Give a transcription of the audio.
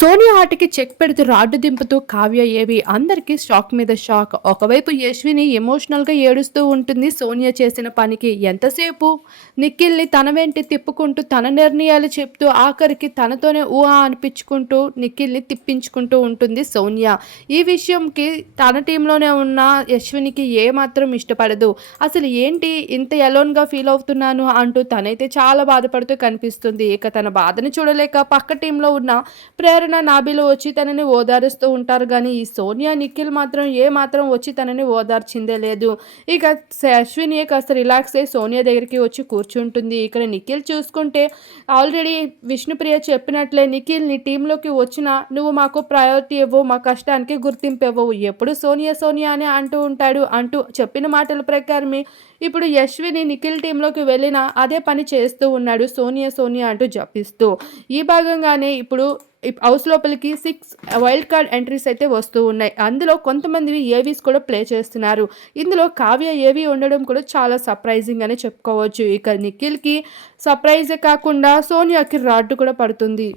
సోనియా ఆటకి చెక్ పెడుతూ రాడ్డు దింపుతూ కావ్య ఏవి అందరికీ షాక్ మీద షాక్. ఒకవైపు యశ్విని ఎమోషనల్గా ఏడుస్తూ ఉంటుంది సోనియా చేసిన పనికి ఎంతసేపు? నిఖిల్ని తన వెంటి తిప్పుకుంటూ తన నిర్ణయాలు చెప్తూ ఆఖరికి తనతోనే ఊహా అనిపించుకుంటూ నిఖిల్ని తిప్పించుకుంటూ ఉంటుంది సోనియా. ఈ విషయంకి తన టీంలోనే ఉన్న యశ్వినికి ఏమాత్రం ఇష్టపడదు. అసలు ఏంటి ఇంత ఎలోన్గా ఫీల్ అవుతున్నాను అంటూ తనైతే చాలా బాధపడుతూ కనిపిస్తుంది. ఇక తన బాధని చూడలేక పక్క టీంలో ఉన్న ప్రేరణ నాబిలు వచ్చి తనని ఓదారుస్తూ ఉంటారు కానీ ఈ సోనియా నిఖిల్ మాత్రం ఏ మాత్రం వచ్చి తనని ఓదార్చిందే లేదు. ఇక అశ్విని కాస్త రిలాక్స్ అయ్యి సోనియా దగ్గరికి వచ్చి కూర్చుంటుంది. ఇక్కడ నిఖిల్ చూసుకుంటే ఆల్రెడీ విష్ణుప్రియ చెప్పినట్లే నిఖిల్ నీ టీంలోకి వచ్చిన నువ్వు మాకు ప్రయారిటీ ఇవ్వవు మా కష్టానికి గుర్తింపు ఇవ్వవు ఎప్పుడు సోనియా సోనియా అని అంటూ ఉంటాడు అంటూ చెప్పిన మాటల ప్రకారమే ఇప్పుడు యశ్విని నిఖిల్ టీంలోకి వెళ్ళినా అదే పని చేస్తూ ఉన్నాడు సోనియా సోనియా అంటూ జపిస్తూ. ఈ భాగంగానే ఇప్పుడు హౌస్ లోపలికి సిక్స్ వైల్డ్ కార్డ్ ఎంట్రీస్ అయితే వస్తూ ఉన్నాయి. అందులో కొంతమంది ఏవీస్ కూడా ప్లే చేస్తున్నారు. ఇందులో కావ్య ఏవి ఉండడం కూడా చాలా సర్ప్రైజింగ్ అని చెప్పుకోవచ్చు. ఇక నిఖిల్కి సర్ప్రైజే కాకుండా సోనియాకి రాడ్డు కూడా పడుతుంది.